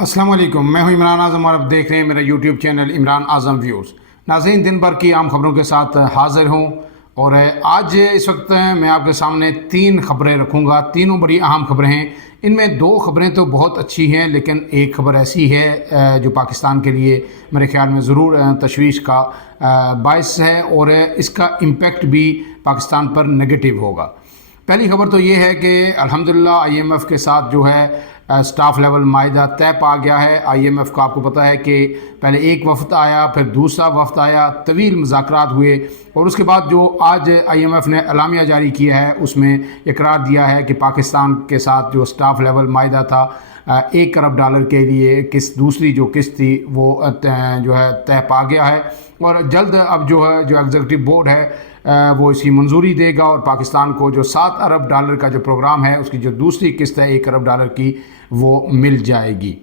अस्सलाम वालेकुम, मैं हूं इमरान आज़म और आप देख रहे हैं मेरा यूट्यूब चैनल इमरान आज़म व्यूज़। नाज़रीन, दिन भर की आम खबरों के साथ हाज़िर हूं और आज इस वक्त मैं आपके सामने 3 खबरें रखूंगा। तीनों बड़ी अहम खबरें हैं। इनमें 2 खबरें तो बहुत अच्छी हैं, लेकिन एक खबर ऐसी है जो पाकिस्तान के लिए मेरे ख्याल में ज़रूर तशवीश का बायस है और इसका इम्पेक्ट भी पाकिस्तान पर नेगेटिव होगा। पहली खबर तो ये है कि अल्हम्दुलिल्लाह IMF के साथ जो है स्टाफ लेवल माहिदा तय पा गया है। IMF का आपको पता है कि पहले एक वफ़द आया, फिर दूसरा वफ़द आया, तवील मुज़ाकरात हुए और उसके बाद जो आज IMF ने एलामिया जारी किया है उसमें इकरार दिया है कि पाकिस्तान के साथ जो स्टाफ लेवल माहिदा था $1 अरब के लिए दूसरी जो किस्त थी वो जो है तय पा गया है और जल्द अब जो है जो एग्जीक्यूटिव बोर्ड है वो इसकी मंजूरी देगा और पाकिस्तान को जो $7 अरब का जो प्रोग्राम है उसकी जो दूसरी किस्त है $1 अरब की वो मिल जाएगी।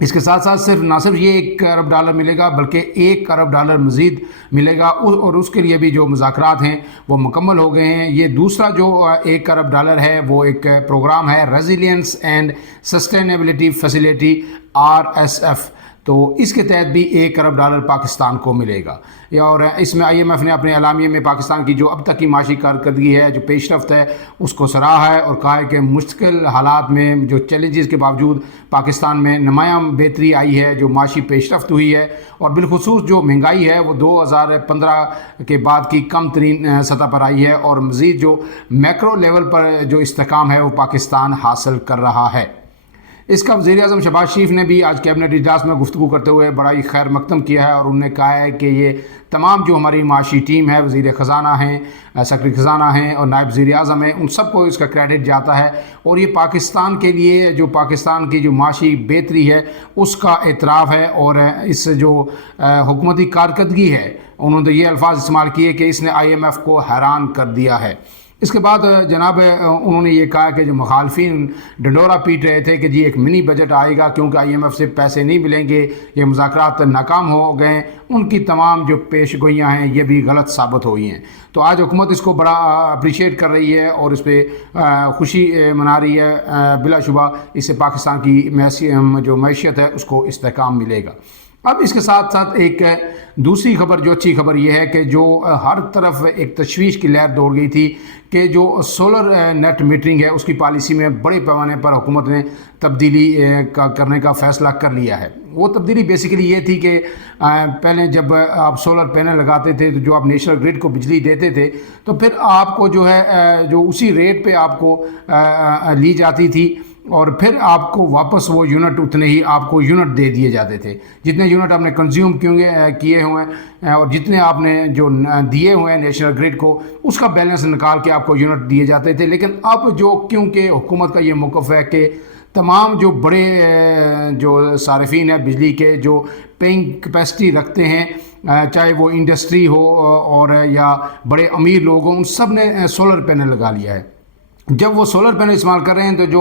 इसके साथ साथ ना सिर्फ ये $1 अरब मिलेगा बल्कि $1 अरब मज़ीद मिलेगा और उसके लिए भी जो मुज़ाकरात हैं वो मुकम्मल हो गए हैं। ये दूसरा जो $1 अरब है वो एक प्रोग्राम है resilience and sustainability facility RSF, तो इसके तहत भी $1 अरब पाकिस्तान को मिलेगा। और इसमें IMF ने अपने एलामिये में पाकिस्तान की जो अब तक की माशी कारकर्दगी है, जो पेशरफ्त है, उसको सराहा है और कहा है कि मुश्किल हालात में जो चैलेंजेस के बावजूद पाकिस्तान में नुमायां बेहतरी आई है, जो माशी पेशरफ्त हुई है और बिलखुसूस जो महंगाई है वो 2015 के बाद की कम तरीन सतह पर आई है और मज़ीद जो मैक्रो लेवल पर जो इस्तेहकाम है वो पाकिस्तान हासिल कर रहा है। इसका वज़ीर-ए-आज़म शहबाज शरीफ ने भी आज कैबिनेट इजलास में गुफ्तगू करते हुए बड़ा ही खैर मकदम किया है और उन्होंने कहा है कि ये तमाम जो हमारी माशी टीम है, वज़ीर ख़ज़ाना हैं, सेक्रेटरी ख़ज़ाना हैं और नायब वज़ीर-ए-आज़म हैं, उन सबको इसका क्रेडिट जाता है और ये पाकिस्तान के लिए जो पाकिस्तान की जो माशी बेहतरी है उसका एतराफ़ है और इस जो हुकूमती कारकर्दगी है उन्होंने तो ये अल्फाज इस्तेमाल किए कि इसने IMF को हैरान कर दिया है। इसके बाद जनाब उन्होंने ये कहा कि जो मुखालफिन डंडोरा पीट रहे थे कि जी एक मिनी बजट आएगा क्योंकि IMF से पैसे नहीं मिलेंगे, ये मुज़ाकरात नाकाम हो गए, उनकी तमाम जो पेश गोइयाँ हैं ये भी गलत साबित हुई हैं। तो आज हुकूमत इसको बड़ा अप्रिशिएट कर रही है और इस पर खुशी मना रही है। बिलाशुबा इससे पाकिस्तान की जो मैशियत है उसको इस्तेहकाम मिलेगा। अब इसके साथ साथ एक दूसरी खबर, जो अच्छी खबर ये है कि जो हर तरफ एक तशवीश की लहर दौड़ गई थी कि जो सोलर नेट मीटरिंग है उसकी पॉलिसी में बड़े पैमाने पर हुकूमत ने तब्दीली करने का फ़ैसला कर लिया है। वो तब्दीली बेसिकली ये थी कि पहले जब आप सोलर पैनल लगाते थे तो जो आप नेशनल ग्रिड को बिजली देते थे तो फिर आपको जो है जो उसी रेट पे आपको ली जाती थी और फिर आपको वापस वो यूनिट उतने ही आपको यूनिट दे दिए जाते थे, जितने यूनिट आपने कंज्यूम किए हुए हैं और जितने आपने जो दिए हुए हैं नेशनल ग्रिड को उसका बैलेंस निकाल के आपको यूनिट दिए जाते थे। लेकिन अब जो क्योंकि हुकूमत का ये मौक़िफ़ है कि तमाम जो बड़े जो सारिफीन है बिजली के, जो पेइंग कैपेसिटी रखते हैं, चाहे वो इंडस्ट्री हो और या बड़े अमीर लोग हों, उन सब ने सोलर पैनल लगा लिया है। जब वो सोलर पैनल इस्तेमाल कर रहे हैं तो जो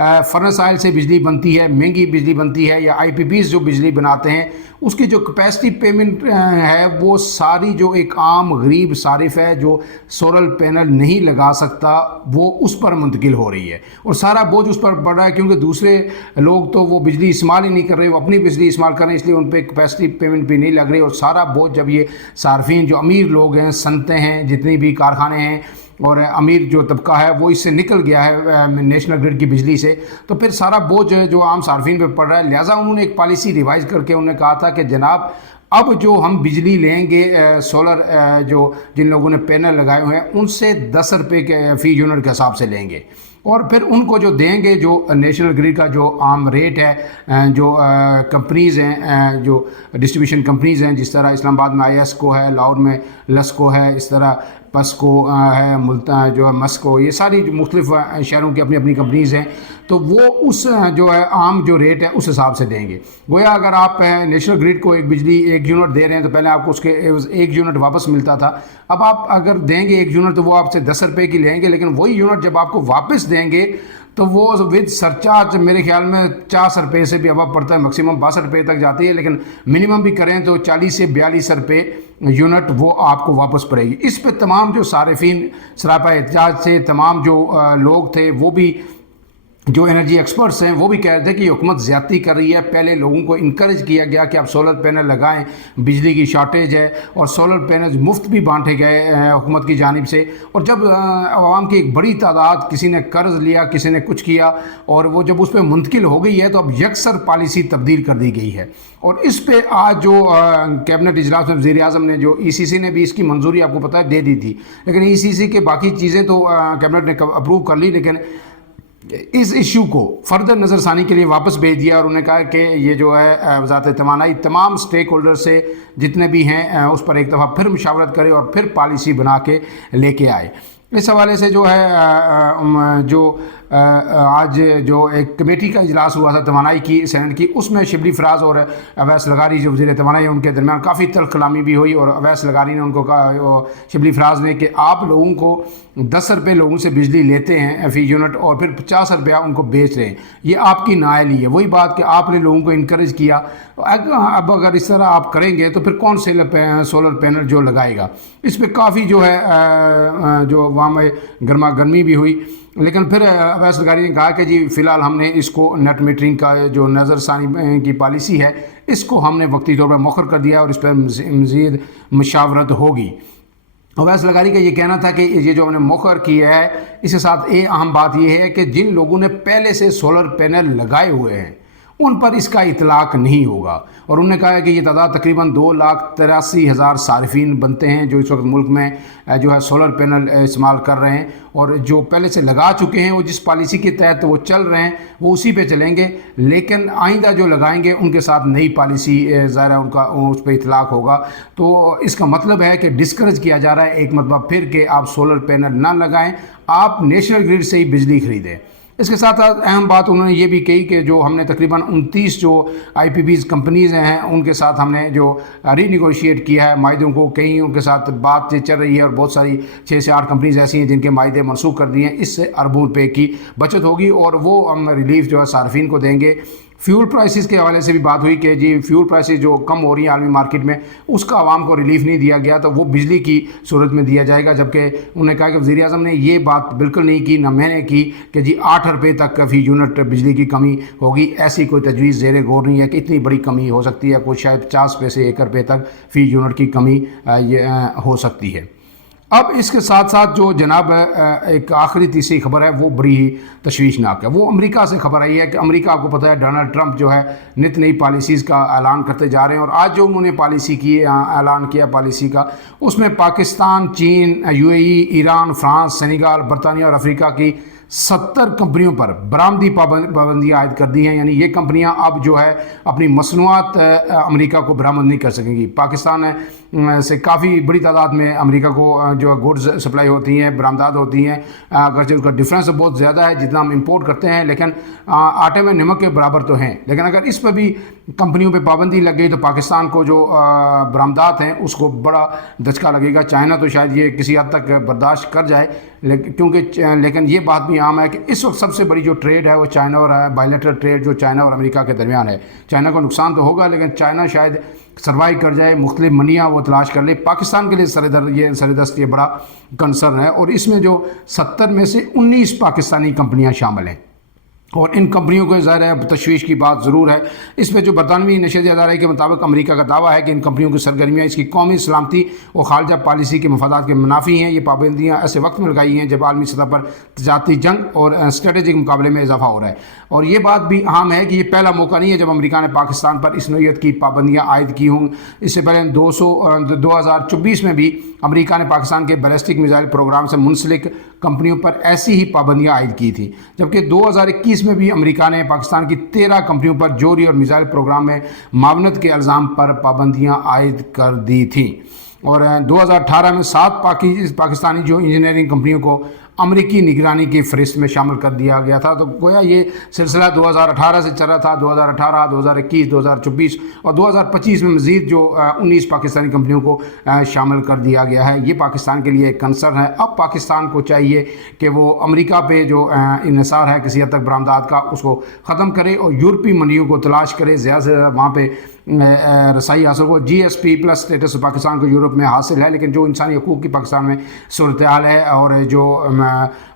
फर्नेस ऑयल से बिजली बनती है, महंगी बिजली बनती है, या IPPs जो बिजली बनाते हैं उसकी जो कैपेसिटी पेमेंट है वो सारी जो एक आम गरीब सारिफ है जो सोलर पैनल नहीं लगा सकता वो उस पर मुंतकिल हो रही है और सारा बोझ उस पर बढ़ रहा है क्योंकि दूसरे लोग तो वो बिजली इस्तेमाल ही नहीं कर रहे, वो अपनी बिजली इस्तेमाल कर रहे हैं, इसलिए उन पर कैपेसिटी पेमेंट भी नहीं लग रही और सारा बोझ जब ये सार्फिन जो अमीर लोग हैं, सनतें हैं, जितनी भी कारखाने हैं और अमीर जो तबका है वो इससे निकल गया है नेशनल ग्रिड की बिजली से, तो फिर सारा बोझ जो आम सार्फिन पे पड़ रहा है। लिहाजा उन्होंने एक पॉलिसी रिवाइज करके उन्होंने कहा था कि जनाब अब जो हम बिजली लेंगे सोलर जो जिन लोगों ने पैनल लगाए हुए हैं उनसे ₹10 के फ़ी यूनिट के हिसाब से लेंगे और फिर उनको जो देंगे जो नेशनल ग्रिड का जो आम रेट है, जो कंपनीज़ हैं, जो डिस्ट्रीब्यूशन कंपनीज़ हैं, जिस तरह इस्लामाबाद में ISCO है, लाहौर में LSCO है, इस तरह PESCO है, मुल्तान जो है MUSCO, ये सारी जो मुख्तलिफ शहरों की अपनी अपनी कंपनीज़ हैं, तो वो उस जो है आम जो रेट है उस हिसाब से देंगे। गोया अगर आप नेशनल ग्रिड को एक यूनिट दे रहे हैं तो पहले आपको उसके 1 यूनिट वापस मिलता था, अब आप अगर देंगे 1 यूनिट तो वो आपसे ₹10 की लेंगे, लेकिन वही यूनिट जब आपको वापस देंगे तो वो विद सरचार्ज मेरे ख्याल में ₹40 से भी अब पड़ता है, मैक्सिमम ₹62 तक जाती है, लेकिन मिनिमम भी करें तो ₹40 से ₹42 यूनिट वो आपको वापस पड़ेगी। इस पे तमाम जो सारिफीन सरापा एहतजाज थे, तमाम जो लोग थे वो भी जो एनर्जी एक्सपर्ट्स हैं वो भी कह रहे थे कि हुकूमत ज़्यादती कर रही है। पहले लोगों को इनकरेज किया गया कि आप सोलर पैनल लगाएं, बिजली की शॉर्टेज है, और सोलर पैनल मुफ्त भी बांटे गए हुकूमत की जानिब से। और जब आवाम की एक बड़ी तादाद, किसी ने कर्ज लिया, किसी ने कुछ किया, और वो जब उस पर मुंतकिल हो गई है तो अब यकसर पॉलिसी तब्दील कर दी गई है। और इस पे आज जो कैबिनेट इजलास में वज़ीर आज़म ने, जो ECC ने भी इसकी मंजूरी आपको पता है दे दी थी, लेकिन ECC के बाकी चीज़ें तो कैबिनेट ने अप्रूव कर ली, लेकिन इस इशू को फर्दर नज़रसानी के लिए वापस भेज दिया। और उन्होंने कहा कि ये जो है वज़ारत तवानाई तमाम स्टेक होल्डर से जितने भी हैं उस पर एक दफ़ा फिर मुशावरत करे और फिर पॉलिसी बना के लेके आए। इस हवाले से जो है जो आज जो एक कमेटी का इजलास हुआ था तवानाई की, सेनेट की, उसमें शिबली फराज और अवैस लगारी जो वज़ीर तवानाई, उनके दरमियान काफ़ी तल्ख़ कलामी भी हुई। और अवैस लगारी ने उनको कहा, शिबली फराज ने, कि आप लोगों को 10 रुपये लोगों से बिजली लेते हैं फ़ी यूनिट और फिर 50 रुपया उनको बेच रहे हैं, ये आपकी नाअहली है। वही बात कि आपने लोगों को इनकरेज किया, अब अगर इस तरह आप करेंगे तो फिर कौन सोलर पैनल जो लगाएगा। इस पर काफ़ी जो है जो वहाँ में गर्मा गर्मी भी हुई। लेकिन फिर अवैस लगारी ने कहा कि जी फ़िलहाल हमने इसको नेट मीटरिंग का जो नज़रसानी की पॉलिसी है, इसको हमने वक्ती तौर पर मौखर कर दिया और इस पर मज़ीद मुशावरत होगी। अवैस लगारी का ये कहना था कि ये जो हमने मौखर किया है, इसके साथ एक अहम बात यह है कि जिन लोगों ने पहले से सोलर पैनल लगाए हुए हैं उन पर इसका इतलाक़ नहीं होगा। और उन्होंने कहा है कि ये तादाद तकरीबन 2,83,000 सारिफीन बनते हैं जो इस वक्त मुल्क में जो है सोलर पैनल इस्तेमाल कर रहे हैं। और जो पहले से लगा चुके हैं वो जिस पॉलिसी के तहत वो चल रहे हैं वो उसी पे चलेंगे, लेकिन आइंदा जो लगाएंगे उनके साथ नई पॉलिसी ज़ाहिर है उनका उस पर इतलाक़ होगा। तो इसका मतलब है कि डिस्करेज किया जा रहा है एक मरतबा फिर कि आप सोलर पैनल ना लगाएं, आप नेशनल ग्रिड से ही बिजली खरीदें। इसके साथ साथ अहम बात उन्होंने ये भी कही कि जो हमने तकरीबन 29 जो IPPs कंपनीज़ हैं उनके साथ हमने जो रीनिगोशिएट किया है मायदों को, कई उनके साथ बात चल रही है और बहुत सारी 6 से 8 कंपनीज़ ऐसी हैं जिनके मायदे मनसूख कर दिए हैं। इससे अरबों रुपये की बचत होगी और वो हम रिलीफ जो है सार्फिन को देंगे। फ्यूल प्राइसेस के हवाले से भी बात हुई कि जी फ्यूल प्राइसेस जो कम हो रही हैं आलमी मार्केट में, उसका आवाम को रिलीफ नहीं दिया गया, तो वो बिजली की सूरत में दिया जाएगा। जबकि उन्होंने कहा कि वज़ीर आज़म ने ये बात बिल्कुल नहीं की, ना मैंने की, कि जी 8 रुपये तक फ़ी यूनिट बिजली की कमी होगी। ऐसी कोई तजवीज़ ज़ेर गौर नहीं है कि इतनी बड़ी कमी हो सकती है। कोई शायद 50 पैसे 1 रुपये तक फ़ी यूनिट की कमी हो सकती है। अब इसके साथ साथ जो जनाब एक आखिरी तीसरी खबर है वो बड़ी ही तशवीशनाक है। वो अमेरिका से खबर आई है कि अमेरिका, आपको पता है डोनाल्ड ट्रंप जो है नित नई पॉलिसीज़ का ऐलान करते जा रहे हैं। और आज जो उन्होंने पॉलिसी की ऐलान किया पॉलिसी का, उसमें पाकिस्तान, चीन, UAE, ईरान, फ्रांस, सेनेगल, बरतानिया और अफ्रीका की 70 कंपनियों पर बरामदी पाबंदियाँ आयद कर दी हैं। यानी ये कंपनियां अब जो है अपनी मसनूआत अमेरिका को बरामद नहीं कर सकेंगी। पाकिस्तान से काफ़ी बड़ी तादाद में अमेरिका को जो गुड्स सप्लाई होती हैं, बरामदात होती हैं, अगरचे उसका डिफरेंस बहुत ज़्यादा है जितना हम इंपोर्ट करते हैं, लेकिन आटे में नमक के बराबर तो हैं। लेकिन अगर इस पर भी कंपनियों पे पाबंदी लग गई तो पाकिस्तान को जो बरामदात हैं उसको बड़ा धचका लगेगा। चाइना तो शायद ये किसी हद तक बर्दाश्त कर जाए, लेकिन ये बात भी आम है कि इस वक्त सबसे बड़ी जो ट्रेड है वो चाइना और बायलैटरल ट्रेड जो चाइना और अमेरिका के दरमियान है। चाइना को नुकसान तो होगा, लेकिन चाइना शायद सर्वाइव कर जाए, मुख्तलिफ मनियाँ वो तलाश कर ले। पाकिस्तान के लिए सरदस्त ये बड़ा कंसर्न है। और इसमें जो 70 में से 19 पाकिस्तानी कंपनियाँ शामिल हैं। और इन कंपनियों को ज़ाहिर है तशवीश की बात ज़रूर है। इस पर जो बरतानवी नशर अदारे के मुताबिक अमेरिका का दावा है कि इन कंपनियों की सरगर्मियाँ इसकी कौमी सलामती और खारजा पॉलिसी के मफादात के मुनाफी हैं। ये पाबंदियाँ ऐसे वक्त में लगाई हैं जब आलमी सतह पर तजारती जंग और स्ट्रेटेजिक मुकाबले में इजाफा हो रहा है। और ये बात भी अहम है कि ये पहला मौका नहीं है जब अमेरिका ने पाकिस्तान पर इस नौइयत की पाबंदियाँ आयद की हों। इससे पहले 2024 में भी अमेरिका ने पाकिस्तान के बैलिस्टिक मिसाइल प्रोग्राम से मुंसलिक कंपनियों पर ऐसी ही पाबंदियाँ आयद की थी। जबकि 2021 में भी अमेरिका ने पाकिस्तान की 13 कंपनियों पर जोरी और मिसाइल प्रोग्राम में मावनत के इल्ज़ाम पर पाबंदियाँ आयद कर दी थी। और 2018 में 7 पाकिस्तानी जो इंजीनियरिंग कंपनियों को अमरीकी निगरानी की फहरिस्त में शामिल कर दिया गया था। तो गोया ये सिलसिला 2018 से चल रहा था, 2018, 2021, 2024 और 2025 में मज़ीद जो 19 पाकिस्तानी कंपनियों को शामिल कर दिया गया है। ये पाकिस्तान के लिए एक कंसर्न है। अब पाकिस्तान को चाहिए कि वो अमेरिका पे जो इन्हिसार है किसी हद तक बरामदात का, उसको ख़त्म करे और यूरोपीय मंडियों को तलाश करे, ज़्यादा से ज़्यादा वहाँ पर رسائی حاصل ہو. GSP+ اسٹیٹس پاکستان کو یورپ میں حاصل ہے, لیکن جو انسانی حقوق کی پاکستان میں صورتحال ہے اور جو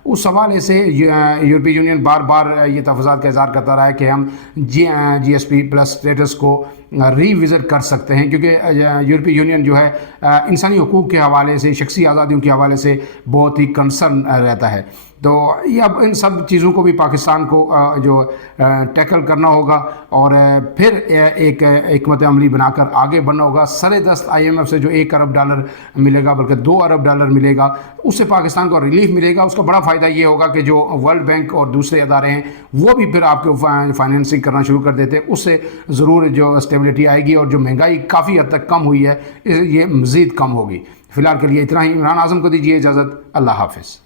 اس حوالے سے یورپی یونین بار بار یہ تفاضات کا اظہار کرتا رہا ہے کہ ہم GSP+ اسٹیٹس کو ری وزٹ کر سکتے ہیں, کیونکہ یورپی یونین جو ہے انسانی حقوق کے حوالے سے, شخصی آزادیوں کے حوالے سے بہت ہی کنسرن رہتا ہے. تو یہ اب ان سب چیزوں کو بھی پاکستان کو جو ٹیکل کرنا ہوگا اور پھر ایک حکمت عملی بنا کر آگے بڑھنا ہوگا. سر دست IMF سے جو $1 ارب ملے گا, بلکہ $2 ارب ملے گا, اس سے پاکستان کو ریلیف ملے گا. اس کا بڑا فائدہ یہ ہوگا کہ جو ورلڈ بینک اور دوسرے ادارے ہیں وہ بھی پھر آپ کو فائنینسنگ کرنا شروع کر دیتے. اس سے ضرور جو اسٹیبلٹی آئے گی اور جو مہنگائی کافی حد تک کم ہوئی ہے یہ مزید کم ہوگی. فی الحال کے لیے اتنا ہی. عمران اعظم کو دیجیے اجازت. اللہ حافظ.